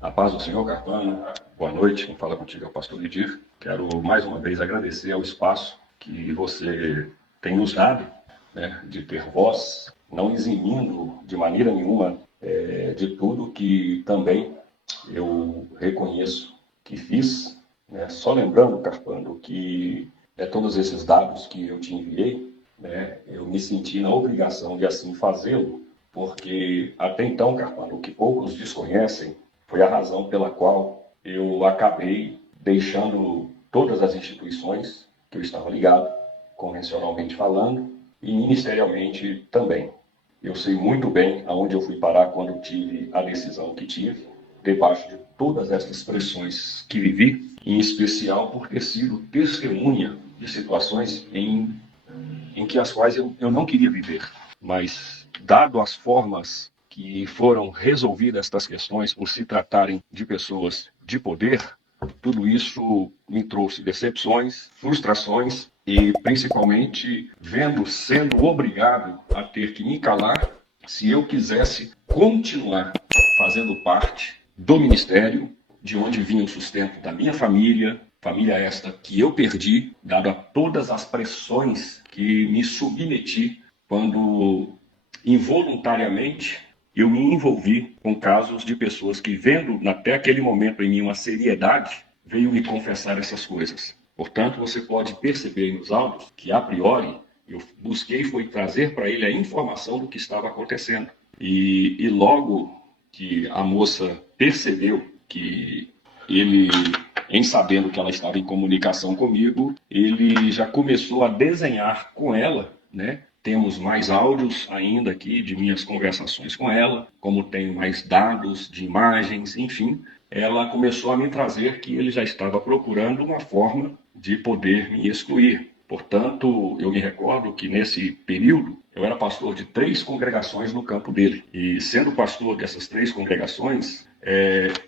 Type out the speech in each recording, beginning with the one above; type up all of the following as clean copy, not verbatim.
A paz do Senhor, Carpano. Boa noite. Quem fala contigo é o pastor Edir. Quero mais uma vez agradecer ao espaço que você tem nos dado, né, de ter voz, não eximindo de maneira nenhuma de tudo que também eu reconheço que fiz, né. Só lembrando, Carpano, que todos esses dados que eu te enviei, né, eu me senti na obrigação de assim fazê-lo, porque até então, Carpano, o que poucos desconhecem foi a razão pela qual eu acabei deixando todas as instituições que eu estava ligado, convencionalmente falando, e ministerialmente também. Eu sei muito bem aonde eu fui parar quando tive a decisão que tive, debaixo de todas essas pressões que vivi, em especial por ter sido testemunha de situações em que as quais eu não queria viver. Mas, dado as formas que foram resolvidas estas questões por se tratarem de pessoas de poder, tudo isso me trouxe decepções, frustrações e, principalmente, sendo obrigado a ter que me calar se eu quisesse continuar fazendo parte do ministério, de onde vinha o sustento da minha família, família esta que eu perdi, dado a todas as pressões que me submeti quando involuntariamente eu me envolvi com casos de pessoas que, vendo até aquele momento em mim uma seriedade, veio me confessar essas coisas. Portanto, você pode perceber nos áudios que, a priori, eu busquei foi trazer para ele a informação do que estava acontecendo. E logo que a moça percebeu que ele, em sabendo que ela estava em comunicação comigo, ele já começou a desenhar com ela, né? Temos mais áudios ainda aqui de minhas conversações com ela, como tenho mais dados de imagens, enfim, ela começou a me trazer que ele já estava procurando uma forma de poder me excluir. Portanto, eu me recordo que nesse período eu era pastor de 3 congregações no campo dele. E sendo pastor dessas 3 congregações,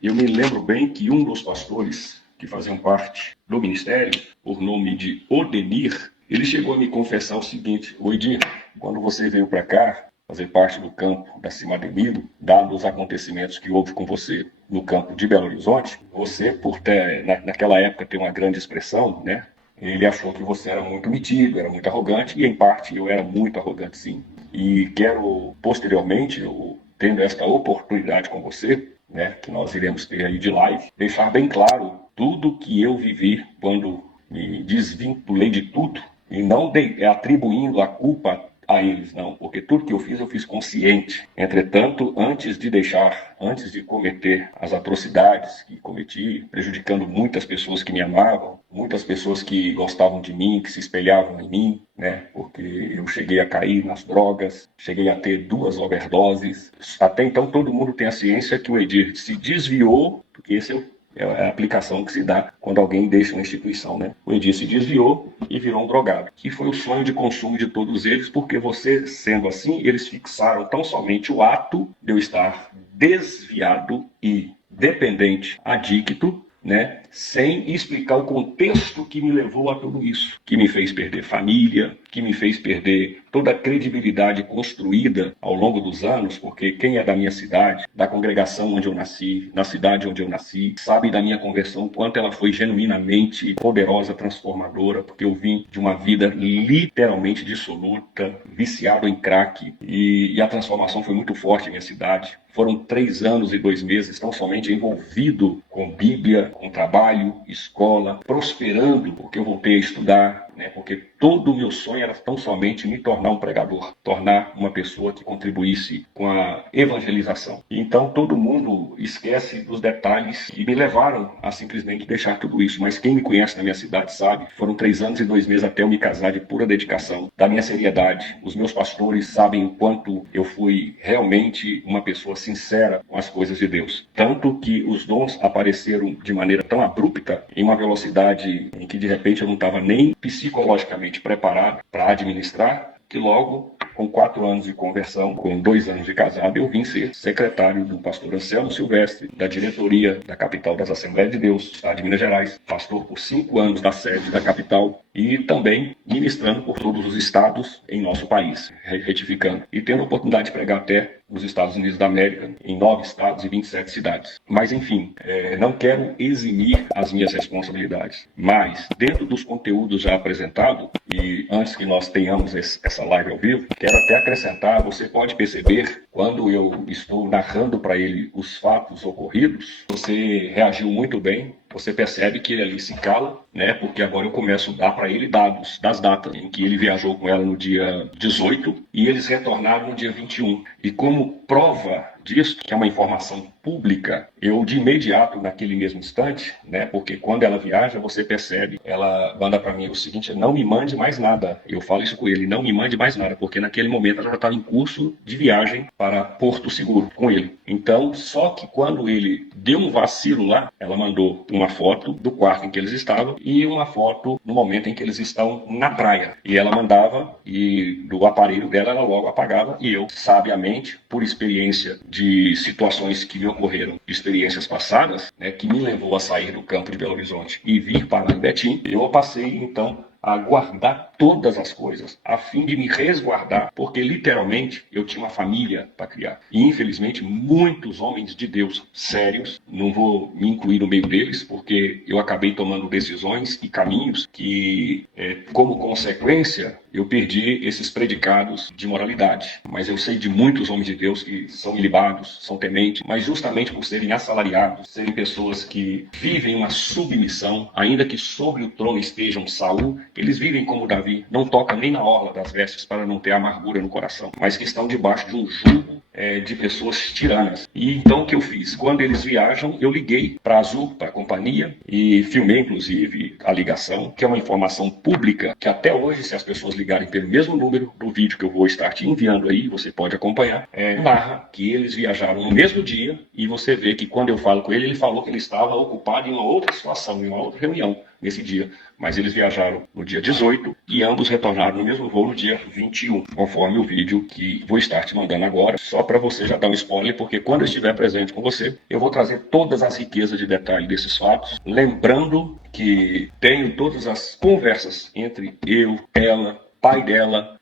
eu me lembro bem que um dos pastores que faziam parte do ministério, por nome de Odenir, ele chegou a me confessar o seguinte: Oidir, quando você veio para cá fazer parte do campo da Cimademiro, dados os acontecimentos que houve com você no campo de Belo Horizonte, você, por ter, naquela época, ter uma grande expressão, né? Ele achou que você era muito metido, era muito arrogante, e em parte eu era muito arrogante, sim. E quero, posteriormente, eu, tendo esta oportunidade com você, né, que nós iremos ter aí de live, deixar bem claro tudo que eu vivi quando me desvinculei de tudo e não atribuindo a culpa a eles, não, porque tudo que eu fiz consciente. Entretanto, antes de cometer as atrocidades que cometi, prejudicando muitas pessoas que me amavam, muitas pessoas que gostavam de mim, que se espelhavam em mim, né? Porque eu cheguei a cair nas drogas, cheguei a ter 2 overdoses. Até então todo mundo tem a ciência que o Edir se desviou, porque esse é a aplicação que se dá quando alguém deixa uma instituição, né? O Edir se desviou e virou um drogado, que foi o sonho de consumo de todos eles, porque você, sendo assim, eles fixaram tão somente o ato de eu estar desviado e dependente, adicto, né? Sem explicar o contexto que me levou a tudo isso, que me fez perder família, que me fez perder toda a credibilidade construída ao longo dos anos, porque quem é da minha cidade, da congregação onde eu nasci, na cidade onde eu nasci, sabe da minha conversão, quanto ela foi genuinamente poderosa, transformadora, porque eu vim de uma vida literalmente dissoluta, viciado em crack, e a transformação foi muito forte em minha cidade. Foram 3 anos e 2 meses tão somente envolvido com Bíblia, com trabalho, escola, prosperando, porque eu voltei a estudar, né? Porque todo o meu sonho era tão somente me tornar um pregador, tornar uma pessoa que contribuísse com a evangelização. Então todo mundo esquece dos detalhes que me levaram a simplesmente deixar tudo isso. Mas quem me conhece na minha cidade sabe, foram 3 anos e 2 meses até eu me casar de pura dedicação, da minha seriedade. Os meus pastores sabem o quanto eu fui realmente uma pessoa sincera com as coisas de Deus. Tanto que os dons apareceram de maneira tão abrupta, em uma velocidade em que de repente eu não estava nem psicologicamente preparado para administrar, que logo com 4 anos de conversão, com 2 anos de casado, eu vim ser secretário do pastor Anselmo Silvestre, da diretoria da capital das Assembleias de Deus, Estado de Minas Gerais, pastor por 5 anos da sede da capital e também ministrando por todos os estados em nosso país, retificando, e tendo a oportunidade de pregar até nos Estados Unidos da América, em 9 estados e 27 cidades. Mas, enfim, não quero eximir as minhas responsabilidades, mas dentro dos conteúdos já apresentados, e antes que nós tenhamos essa live ao vivo, quero até acrescentar, você pode perceber, quando eu estou narrando para ele os fatos ocorridos, você reagiu muito bem. Você percebe que ele ali se cala, né? Porque agora eu começo a dar para ele dados das datas em que ele viajou com ela no dia 18 e eles retornaram no dia 21. E como prova disso, que é uma informação pública, eu de imediato, naquele mesmo instante, né? Porque quando ela viaja, você percebe, ela manda para mim o seguinte: não me mande mais nada. Eu falo isso com ele, não me mande mais nada, porque naquele momento ela já estava em curso de viagem para Porto Seguro com ele. Então, só que quando ele deu um vacilo lá, ela mandou uma foto do quarto em que eles estavam e uma foto no momento em que eles estão na praia. E ela mandava, e do aparelho dela ela logo apagava, e eu, sabiamente, por experiência de situações que me ocorreram, de experiências passadas, né, que me levou a sair do campo de Belo Horizonte e vir para em Betim, eu passei então a guardar todas as coisas, a fim de me resguardar, porque literalmente eu tinha uma família para criar. E infelizmente muitos homens de Deus sérios, não vou me incluir no meio deles, porque eu acabei tomando decisões e caminhos que, como consequência, eu perdi esses predicados de moralidade. Mas eu sei de muitos homens de Deus que são ilibados, são tementes, mas justamente por serem assalariados, serem pessoas que vivem uma submissão, ainda que sobre o trono estejam Saul, eles vivem como Davi, não tocam nem na orla das vestes para não ter amargura no coração, mas que estão debaixo de um jugo de pessoas tiranas. E então o que eu fiz? Quando eles viajam, eu liguei para a Azul, para a companhia, e filmei inclusive a ligação, que é uma informação pública, que até hoje, se as pessoas ligarem pelo mesmo número do vídeo que eu vou estar te enviando aí, você pode acompanhar, narra que eles viajaram no mesmo dia, e você vê que quando eu falo com ele, ele falou que ele estava ocupado em uma outra situação, em uma outra reunião nesse dia. Mas eles viajaram no dia 18 e ambos retornaram no mesmo voo no dia 21, conforme o vídeo que vou estar te mandando agora, só para você já dar um spoiler, porque quando eu estiver presente com você, eu vou trazer todas as riquezas de detalhe desses fatos, lembrando que tenho todas as conversas entre eu, ela, pai dela,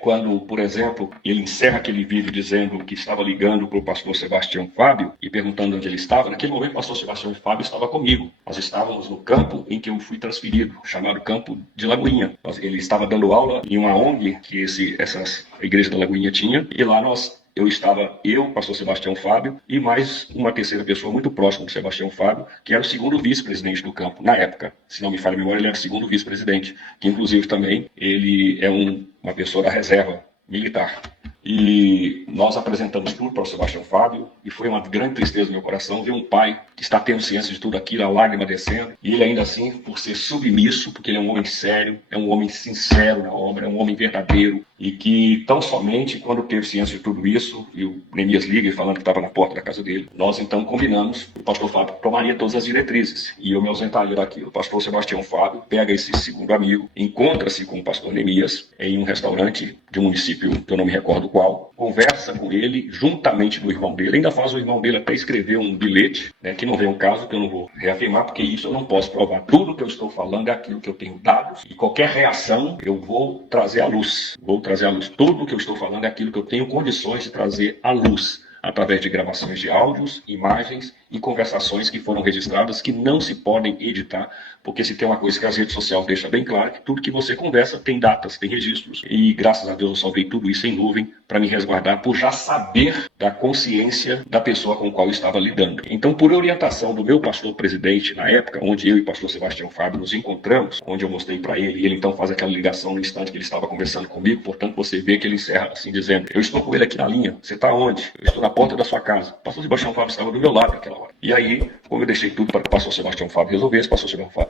quando, por exemplo, ele encerra aquele vídeo dizendo que estava ligando para o pastor Sebastião Fábio e perguntando onde ele estava. Naquele momento, o pastor Sebastião Fábio estava comigo. Nós estávamos no campo em que eu fui transferido, chamado Campo de Lagoinha. Ele estava dando aula em uma ONG que essa igreja da Lagoinha tinha, e lá eu, pastor Sebastião Fábio, e mais uma terceira pessoa muito próxima do Sebastião Fábio, que era o segundo vice-presidente do campo, na época. Se não me falha a memória, ele era o segundo vice-presidente, que inclusive também ele é uma pessoa da reserva militar. E nós apresentamos tudo para o Sebastião Fábio, e foi uma grande tristeza no meu coração ver um pai que está tendo ciência de tudo aquilo, a lágrima descendo, e ele ainda assim, por ser submisso, porque ele é um homem sério, é um homem sincero na obra, é um homem verdadeiro, e que tão somente quando teve ciência de tudo isso, e o Neemias liga falando que estava na porta da casa dele, nós então combinamos, o pastor Fábio tomaria todas as diretrizes, e eu me ausentaria daquilo. O pastor Sebastião Fábio pega esse segundo amigo, encontra-se com o pastor Neemias em um restaurante de um município que eu não me recordo qual, conversa com ele juntamente do irmão dele, ainda faz o irmão dele até escrever um bilhete, que não vem um caso, que eu não vou reafirmar, porque isso eu não posso provar. Tudo que eu estou falando é aquilo que eu tenho dados, e qualquer reação eu vou trazer à luz. Tudo que eu estou falando é aquilo que eu tenho condições de trazer à luz, através de gravações de áudios, imagens e conversações que foram registradas, que não se podem editar, porque se tem uma coisa que as redes sociais deixam bem claro, que tudo que você conversa tem datas, tem registros, e graças a Deus eu salvei tudo isso em nuvem para me resguardar, por já saber da consciência da pessoa com a qual eu estava lidando. Então, por orientação do meu pastor presidente, na época, onde eu e o pastor Sebastião Fábio nos encontramos, onde eu mostrei para ele, e ele então faz aquela ligação no instante que ele estava conversando comigo, portanto você vê que ele encerra assim, dizendo: eu estou com ele aqui na linha, você está onde? Eu estou na porta da sua casa. O pastor Sebastião Fábio estava do meu lado naquela hora. E aí, como eu deixei tudo para que o pastor Sebastião Fábio resolvesse, o pastor Sebastião Fábio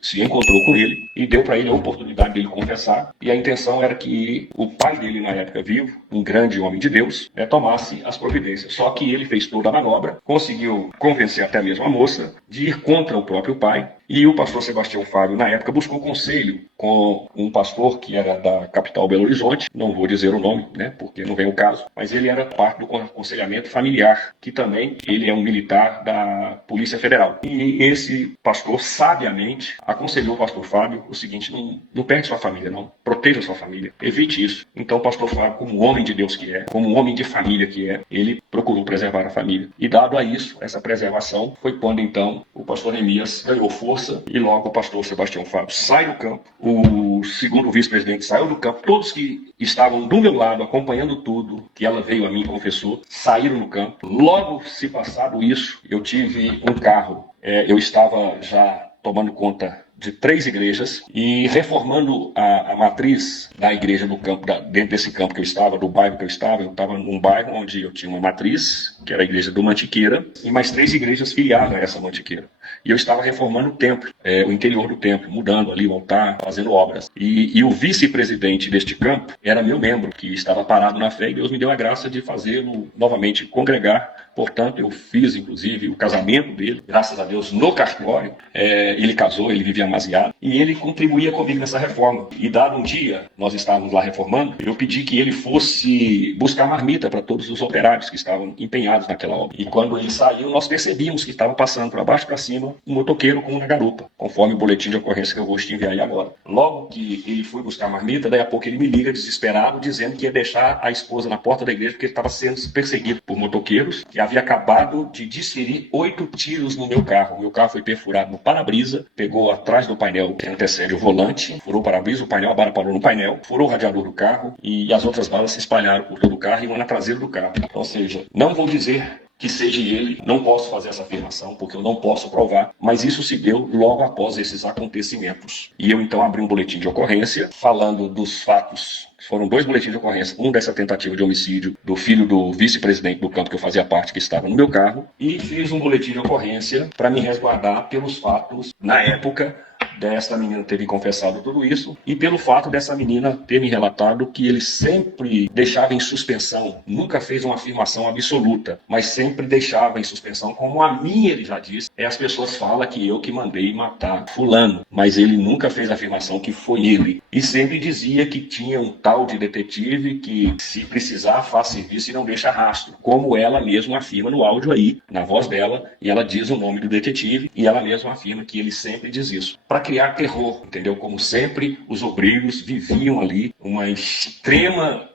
se encontrou com ele e deu para ele a oportunidade dele conversar. E a intenção era que o pai dele, na época vivo, um grande homem de Deus, tomasse as providências. Só que ele fez toda a manobra, conseguiu convencer até mesmo a moça de ir contra o próprio pai E o pastor Sebastião Fábio, na época, buscou conselho com um pastor que era da capital Belo Horizonte, não vou dizer o nome, né, porque não vem o caso, mas ele era parte do aconselhamento familiar, que também ele é um militar da Polícia Federal. E esse pastor, sabiamente, aconselhou o pastor Fábio o seguinte: não perde sua família, não. Proteja sua família. Evite isso. Então o pastor Fábio, como homem de Deus que é, como homem de família que é, ele procurou preservar a família. E dado a isso, essa preservação, foi quando então o pastor Neemias ganhou força e logo o pastor Sebastião Fábio sai do campo, o segundo vice-presidente saiu do campo, todos que estavam do meu lado acompanhando tudo que ela veio a mim e confessou, saíram do campo. Logo se passado isso, eu tive um carro. Eu estava já tomando conta de 3 igrejas e reformando a matriz da igreja do campo, dentro desse campo que eu estava, do bairro que eu estava num bairro onde eu tinha uma matriz, que era a igreja do Mantiqueira, e mais 3 igrejas filiadas a essa Mantiqueira. E eu estava reformando o templo, o interior do templo, mudando ali, montar, fazendo obras. E o vice-presidente deste campo era meu membro, que estava parado na fé, e Deus me deu a graça de fazê-lo novamente congregar. Portanto, eu fiz, inclusive, o casamento dele, graças a Deus, no cartório. Ele casou, ele vivia amaziado, e ele contribuía comigo nessa reforma. E dado um dia, nós estávamos lá reformando, eu pedi que ele fosse buscar marmita para todos os operários que estavam empenhados naquela obra. E quando ele saiu, nós percebíamos que estava passando para baixo para cima um motoqueiro com uma garupa, conforme o boletim de ocorrência que eu vou te enviar aí agora. Logo que ele foi buscar marmita, daí a pouco ele me liga desesperado, dizendo que ia deixar a esposa na porta da igreja porque ele estava sendo perseguido por motoqueiros que havia acabado de desferir 8 tiros no meu carro. O meu carro foi perfurado no para-brisa, pegou atrás do painel que antecede o volante, furou o para-brisa, o painel, a bala parou no painel, furou o radiador do carro e as outras balas se espalharam por todo o carro e uma na traseira do carro. Ou seja, não vou dizer que seja ele, não posso fazer essa afirmação, porque eu não posso provar, mas isso se deu logo após esses acontecimentos. E eu então abri um boletim de ocorrência, falando dos fatos. Foram 2 boletins de ocorrência, um dessa tentativa de homicídio do filho do vice-presidente do campo que eu fazia parte, que estava no meu carro, e fiz um boletim de ocorrência para me resguardar pelos fatos, na época, dessa menina ter me confessado tudo isso e pelo fato dessa menina ter me relatado que ele sempre deixava em suspensão, nunca fez uma afirmação absoluta, mas sempre deixava em suspensão, como a mim ele já disse. As pessoas falam que eu que mandei matar fulano, mas ele nunca fez a afirmação que foi ele. E sempre dizia que tinha um tal de detetive que, se precisar, faz serviço e não deixa rastro, como ela mesma afirma no áudio aí, na voz dela, e ela diz o nome do detetive e ela mesma afirma que ele sempre diz isso. Para criar terror, entendeu? Como sempre, os obreiros viviam ali uma extrema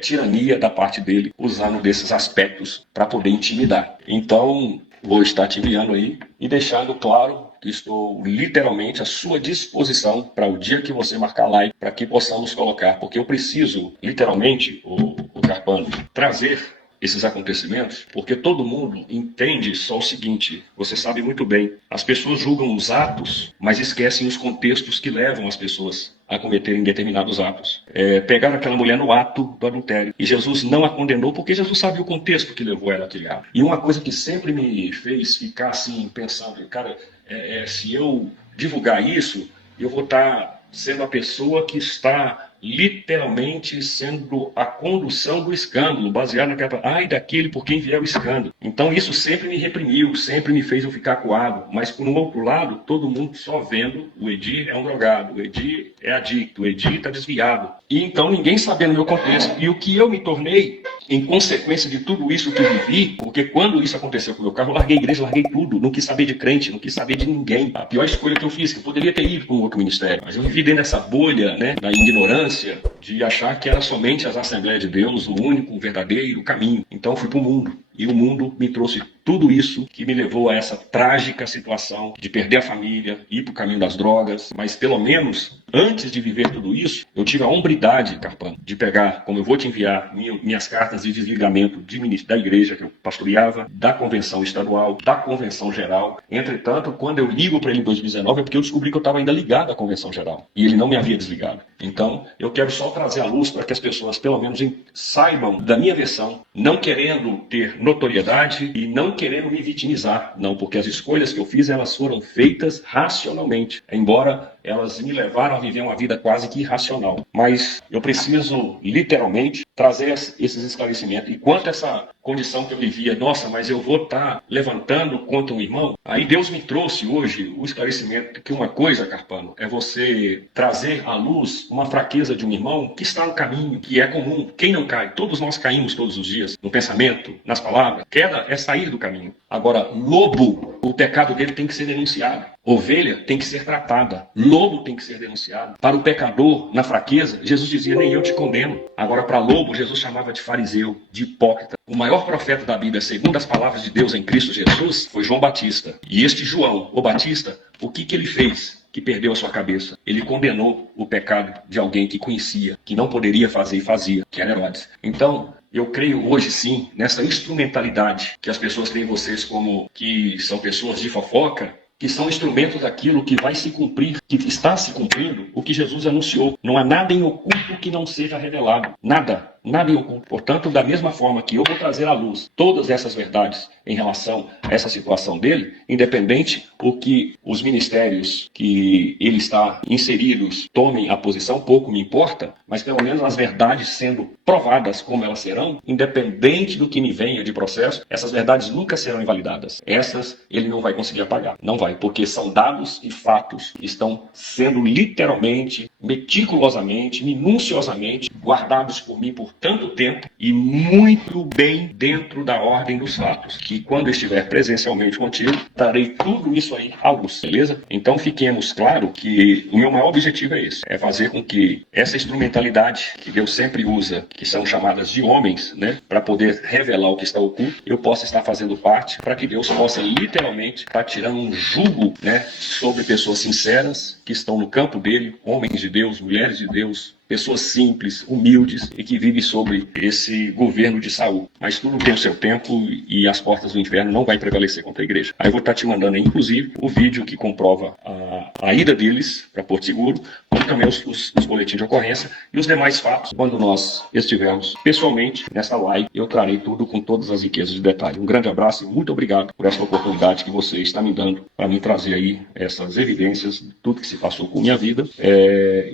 tirania da parte dele, usando desses aspectos para poder intimidar. Então, vou estar te enviando aí e deixando claro que estou literalmente à sua disposição para o dia que você marcar live, para que possamos colocar, porque eu preciso, literalmente, o Carpano, trazer esses acontecimentos, porque todo mundo entende só o seguinte: você sabe muito bem, as pessoas julgam os atos, mas esquecem os contextos que levam as pessoas a cometerem determinados atos. Pegaram aquela mulher no ato do adultério, e Jesus não a condenou, porque Jesus sabia o contexto que levou ela àquele ato. E uma coisa que sempre me fez ficar assim, pensando, cara, se eu divulgar isso, eu vou estar sendo a pessoa que está literalmente sendo a condução do escândalo, baseado naquela, ai daquele por quem vier o escândalo. Então isso sempre me reprimiu, sempre me fez eu ficar coado, mas por um outro lado, todo mundo só vendo, o Edir é um drogado, o Edir é adicto, o Edir está desviado. E então ninguém sabendo o meu contexto. E o que eu me tornei, em consequência de tudo isso que vivi, porque quando isso aconteceu com o meu carro, eu larguei a igreja, larguei tudo, não quis saber de crente, não quis saber de ninguém. A pior escolha que eu fiz, que eu poderia ter ido para um outro ministério, mas eu vivi dentro dessa bolha, né, da ignorância, de achar que era somente as Assembleias de Deus o único, o verdadeiro caminho. Então eu fui para o mundo. E o mundo me trouxe tudo isso que me levou a essa trágica situação de perder a família, ir para o caminho das drogas. Mas pelo menos, antes de viver tudo isso, eu tive a hombridade, Carpano, de pegar, como eu vou te enviar, minhas cartas de desligamento da igreja que eu pastoreava, da convenção estadual, da convenção geral. Entretanto, quando eu ligo para ele em 2019, é porque eu descobri que eu estava ainda ligado à convenção geral. E ele não me havia desligado. Então, eu quero só trazer a luz para que as pessoas, pelo menos, saibam da minha versão, não querendo ter notoriedade e não querendo me vitimizar, não, porque as escolhas que eu fiz, elas foram feitas racionalmente, embora elas me levaram a viver uma vida quase que irracional. Mas eu preciso, literalmente, trazer esses esclarecimentos. E quanto a essa condição que eu vivia, nossa, mas eu vou estar levantando contra um irmão? Aí Deus me trouxe hoje o esclarecimento que uma coisa, Carpano, é você trazer à luz uma fraqueza de um irmão que está no caminho, que é comum. Quem não cai? Todos nós caímos todos os dias, no pensamento, nas palavras. Queda é sair do caminho. Agora, lobo, o pecado dele tem que ser denunciado. Ovelha tem que ser tratada. Lobo tem que ser denunciado. Para o pecador, na fraqueza, Jesus dizia, nem eu te condeno. Agora, para lobo, Jesus chamava de fariseu, de hipócrita. O maior profeta da Bíblia, segundo as palavras de Deus em Cristo Jesus, foi João Batista. E este João, o Batista, o que ele fez? Que perdeu a sua cabeça. Ele condenou o pecado de alguém que conhecia, que não poderia fazer e fazia, que era Herodes. Então, eu creio hoje sim nessa instrumentalidade que as pessoas têm vocês como que são pessoas de fofoca, que são instrumentos daquilo que vai se cumprir, que está se cumprindo, o que Jesus anunciou. Não há nada em oculto que não seja revelado. Nada. Nada em oculto. Portanto, da mesma forma que eu vou trazer à luz todas essas verdades em relação a essa situação dele, independente o que os ministérios que ele está inseridos tomem a posição, pouco me importa, mas pelo menos as verdades sendo provadas como elas serão, independente do que me venha de processo, essas verdades nunca serão invalidadas. Essas ele não vai conseguir apagar. Não vai, porque são dados e fatos que estão sendo literalmente, meticulosamente, minuciosamente guardados por mim por tanto tempo e muito bem dentro da ordem dos fatos, que quando estiver presencialmente contigo, trarei tudo isso aí à luz, beleza? Então fiquemos claro que o meu maior objetivo é esse, é fazer com que essa instrumentalidade que Deus sempre usa, que são chamadas de homens, né, para poder revelar o que está oculto, eu possa estar fazendo parte, para que Deus possa literalmente estar tirando um jugo, né, sobre pessoas sinceras que estão no campo dele, homens de Deus, mulheres de Deus, pessoas simples, humildes e que vivem sobre esse governo de Saul. Mas tudo tem o seu tempo e as portas do inferno não vai prevalecer contra a igreja. Aí eu vou estar te mandando, inclusive, o vídeo que comprova a ida deles para Porto Seguro, como também os boletins de ocorrência e os demais fatos. Quando nós estivermos pessoalmente nessa live, eu trarei tudo com todas as riquezas de detalhe. Um grande abraço e muito obrigado por essa oportunidade que você está me dando para me trazer aí essas evidências de tudo que se passou com minha vida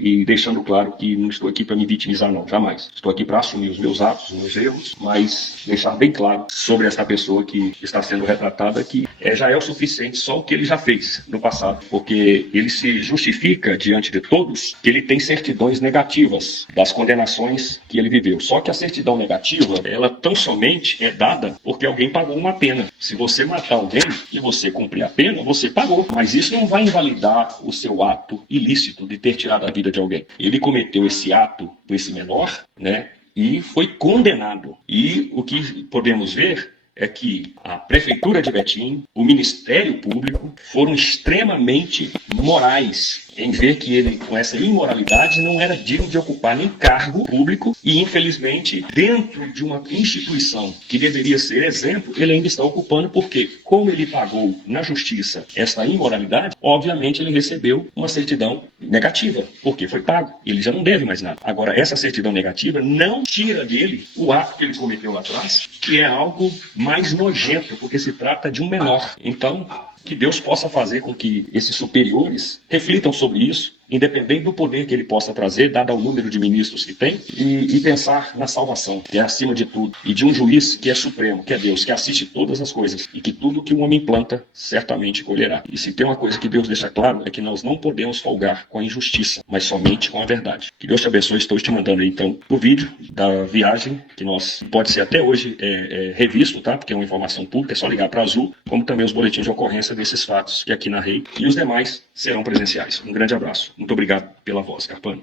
e deixando claro que não estou aqui para me vitimizar, não, jamais. Estou aqui para assumir os meus atos, os meus erros, mas deixar bem claro sobre essa pessoa que está sendo retratada, que já é o suficiente só o que ele já fez no passado, porque ele se justifica diante de todos que ele tem certidões negativas das condenações que ele viveu. Só que a certidão negativa, ela tão somente é dada porque alguém pagou uma pena. Se você matar alguém e você cumprir a pena, você pagou. Mas isso não vai invalidar o seu ato ilícito de ter tirado a vida de alguém. Ele cometeu esse ato com esse menor, né? E foi condenado. E o que podemos ver é que a Prefeitura de Betim, o Ministério Público, foram extremamente morais em ver que ele, com essa imoralidade, não era digno de ocupar nem cargo público e, infelizmente, dentro de uma instituição que deveria ser exemplo, ele ainda está ocupando porque, como ele pagou na justiça essa imoralidade, obviamente ele recebeu uma certidão negativa, porque foi pago. Ele já não deve mais nada. Agora, essa certidão negativa não tira dele o ato que ele cometeu lá atrás, que é algo mais nojento, porque se trata de um menor. Então, que Deus possa fazer com que esses superiores reflitam sobre isso, independente do poder que ele possa trazer, dado o número de ministros que tem, e pensar na salvação, que é acima de tudo, e de um juiz que é supremo, que é Deus, que assiste todas as coisas, e que tudo que o homem planta, certamente colherá. E se tem uma coisa que Deus deixa claro, é que nós não podemos folgar com a injustiça, mas somente com a verdade. Que Deus te abençoe. Estou te mandando aí, então, o vídeo da viagem, que nós pode ser até hoje revisto, tá? Porque é uma informação pública, é só ligar para Azul, como também os boletins de ocorrência desses fatos que aqui narrei, e os demais serão presenciais. Um grande abraço. Muito obrigado pela voz, Carpano.